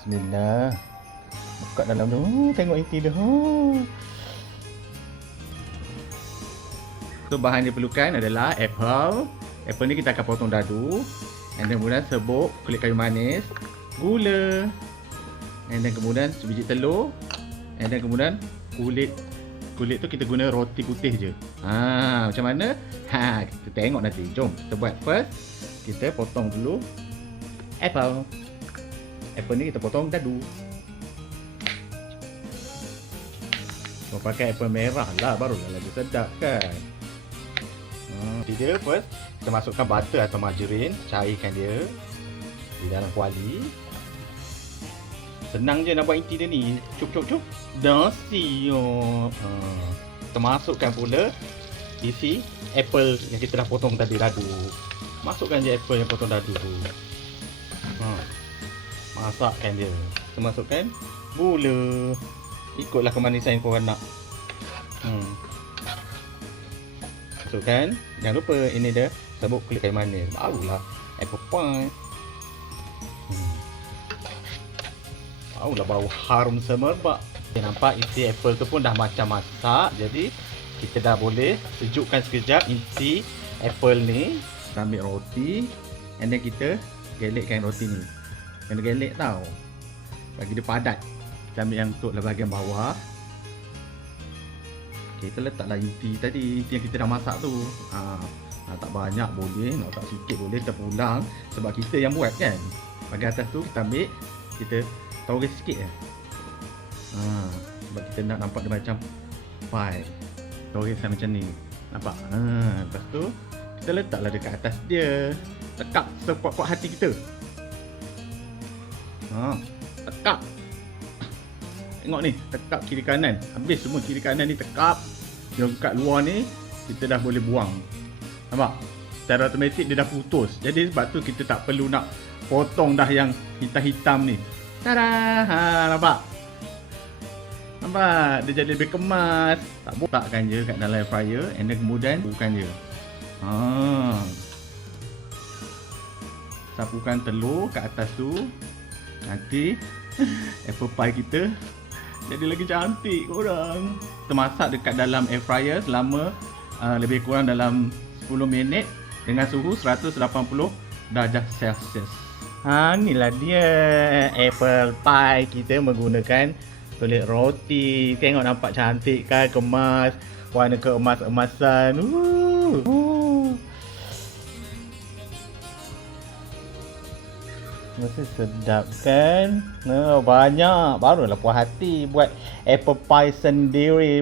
Bismillah. Buka dalam tu. Tengok inti dia. So bahan yang diperlukan adalah apple. Apple ni kita akan potong dadu. And then kemudian serbuk kulit kayu manis, gula. And then kemudian sebiji telur. And then kemudian kulit tu kita guna roti putih je. Macam mana? Kita tengok nanti. Jom kita buat. First kita potong dulu apple. Apple ni kita potong dadu. Kau pakai apple merah lah, barulah lagi sedap kan. Dia first kita masukkan butter atau margarin, cairkan dia di dalam kuali. Senang je nak buat inti dia ni. Cup. Dah siap. Kita masukkan pula isi apple yang kita dah potong tadi dadu. Masukkan je apple yang potong dadu tu. Masakkan dia. Kita masukkan gula. Ikutlah kemanisan yang korang nak. Masukkan. Jangan lupa ini dia serbuk kulit kayu manis. Barulah apple pie. Barulah bau harum semerbak. Nampak isi apple tu pun dah macam masak. Jadi kita dah boleh sejukkan sekejap isi apple ni. Kita ambil roti. And then kita gelekkan roti ni. Kena gelek tau, bagi dia padat. Kita ambil yang untuk bahagian bawah. Kita letaklah inti tadi, inti yang kita dah masak tu. Nak tak banyak boleh, nak tak sikit boleh, terpulang. Sebab kita yang buat kan. Bahagian atas tu kita ambil, kita toreh sikit je. Sebab kita nak nampak dia macam pie. Toreh macam ni. Nampak? Lepas tu kita letaklah dekat atas dia. Tekap sekuat-kuat hati kita. Tekap. Tengok ni, tekap kiri kanan. Habis semua kiri kanan ni tekap. Yang kat luar ni kita dah boleh buang. Nampak? Secara automatik dia dah putus. Jadi sebab tu kita tak perlu nak potong dah yang hitam-hitam ni. Tada! Nampak? Nampak? Dia jadi lebih kemas. Tak letakkan je kat dalam air fryer. And then kemudian bukan je. Sapukan telur kat atas tu. Nanti apple pie kita jadi lagi cantik korang. Kita masak dekat dalam air fryer selama lebih kurang dalam 10 minit dengan suhu 180 darjah Celsius. Inilah dia apple pie kita menggunakan kulit roti. Tengok nampak cantik kan, kemas, warna keemas-emasan. Mesti sedap kan? Banyak. Barulah puas hati buat apple pie sendiri.